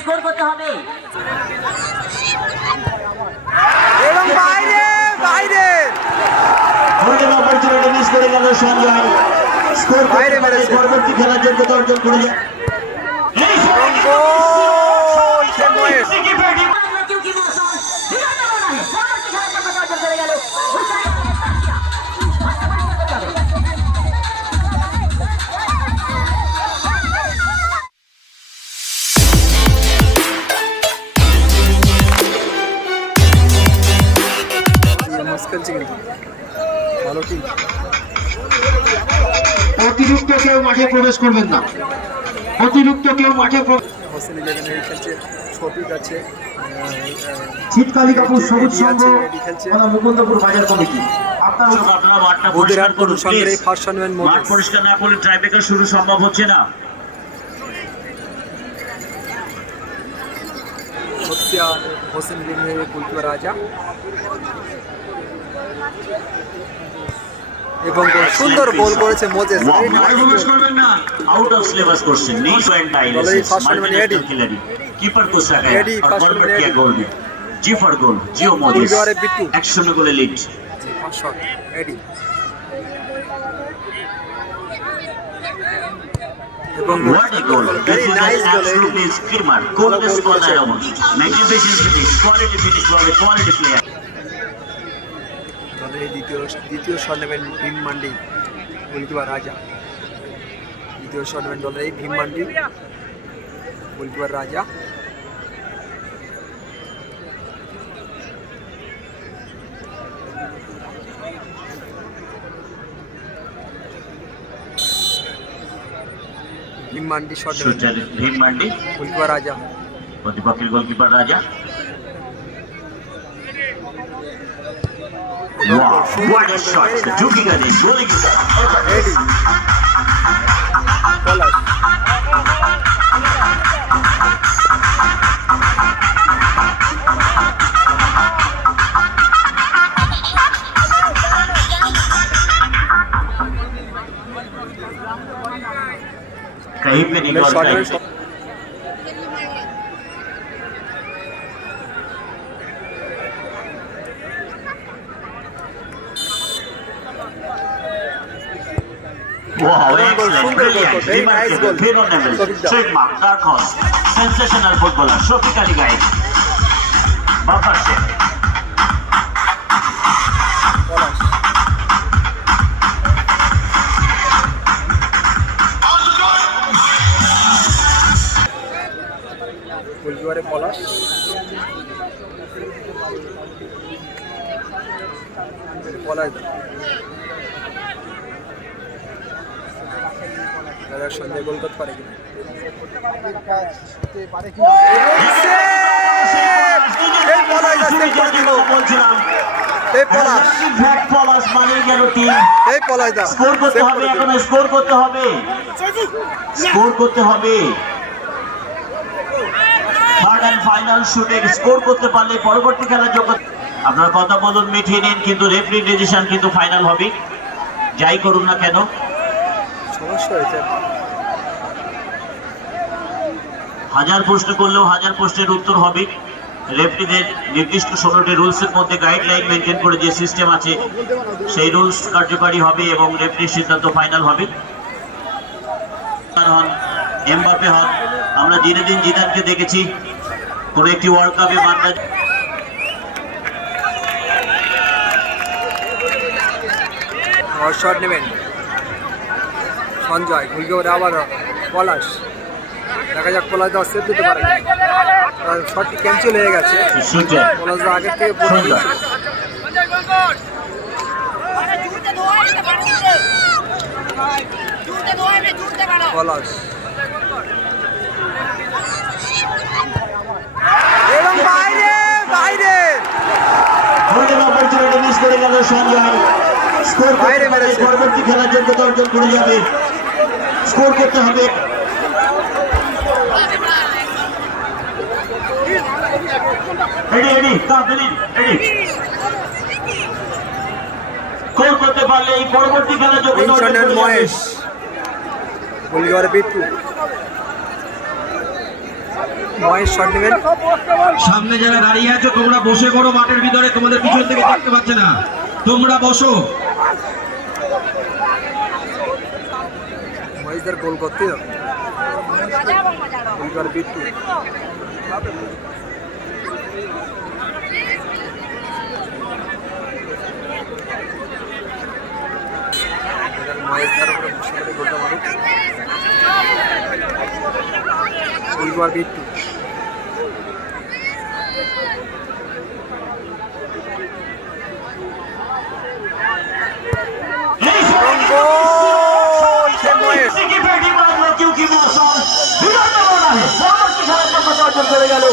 Score করতে হবে এবং বাইরে বাইরে গোল্ডেন অপরচুনিটি মিস করে গেল সঞ্জয় স্কোর বাইরে মেরেছে। পরবর্তী খেলার যোগ্যতা অর্জন করে যায় অতিরিক্ত কেউ মাঠে প্রবেশ করবেন না। অতিরিক্ত কেউ মাঠে শীতকালী কাপুর সবুজ সংঘ। মুকুন্দপুর বাজার কমিটি। আপনার আপনারা মাঠটা পরিষ্কার বুধেরহাট করুন সঙ্গে ফার্স্ট সনম্যান মাঠ মোটরস পরিষ্কার না করলে ট্রাইবেকার শুরু সম্ভব হচ্ছে না। এবং সুন্দর গোল করেছে মোজেস করবেন না আউট অফ সিলেবাস করছেন নিউ এন্ড ডায়ালিসিস মাল্টিনেশনাল খেলাড়ি কিপার কো সাকায় আর কনভার্ট কিয়া গোল দিয়ে জি ফর গোল জিও মোজেস 1-0 গোলে লিড শট এডি এবং what a goal that was nice an absolutely screamer goalless for that round magnificent finish quality finish was a quality player দলের দ্বিতীয় দ্বিতীয় নেবেন ভীম মান্ডি গোলকিপার রাজা। দ্বিতীয় নেবেন দলের এই Bhim Mandi goalkeeper Raja. Bhim Mandi shot Bhim Mandi, goalkeeper Raja. প্রতিপক্ষের গোলকিপার রাজা। Wow, what a shot! The Duki का दिन गोली की कहीं पे निकाल Wow, Good goal, excellent, সুন্দর goal, brilliant, very nice remarkable, goal. phenomenal, Shofik Da. trademark, dark horse, sensational footballer, Shofik Ali Gaye. বাবার শেখ পলাশ গোলকিপারে পলাশ পলাশ দা দাদার গোল করতে পারে কিনা? এই পলাশ পলাশ মানে গেল টিম এই দা। স্কোর করতে হবে এখন স্কোর করতে হবে। স্কোর করতে হবে। থার্ড অ্যান্ড ফাইনাল শুটে স্কোর করতে পারলে পরবর্তী খেলার যোগ্য আপনার কথা বলুন মিঠিয়ে নিন কিন্তু রেফারি ডিসিশন কিন্তু ফাইনাল হবে। যাই করুন না কেন সমস্যা হয়েছে। হাজার প্রশ্ন করলেও হাজার প্রশ্নের উত্তর হবে। রেফারিদের নির্দিষ্ট ষোলোটি রুলসের মধ্যে গাইডলাইন মেনটেন করে যে সিস্টেম আছে সেই রুলস কার্যকারী হবে এবং রেফারির সিদ্ধান্ত ফাইনাল হবে। হন এমবাপে হন আমরা দিনে দিন জিদানকে দেখেছি কোন একটি ওয়ার্ল্ড কাপে বাংলা শট নেবেন। সঞ্জয় গোলকিপার আবার পলাশ। দেখা যাক পলাশ দা সেভ দিতে পারে। শটটি ক্যান্সেল হয়ে গেছে। পলাশ দা আগের থেকে। পলাশ। এবং বাইরে বাইরে। করে গেল সঞ্জয়। স্কোর বাইরে মেরেছে। পরবর্তী খেলার যোগ্যতা অর্জন করে যাবে। স্কোর করতে হবে। এডি এডি এডি স্কোর করতে পারলে এই পরবর্তী যখন মহেশ সামনে যারা দাঁড়িয়ে আছো তোমরা বসে করো মাঠের ভিতরে তোমাদের পিছন থেকে দেখতে পাচ্ছে না। তোমরা বসো। মহেশদের গোল করতে হবে গোলকিপার বিট্টু মহেশ তার উপরে বসে করে গোলটা মারুক গোলকিপার বিট্টু এই এবং গোল করে গেল।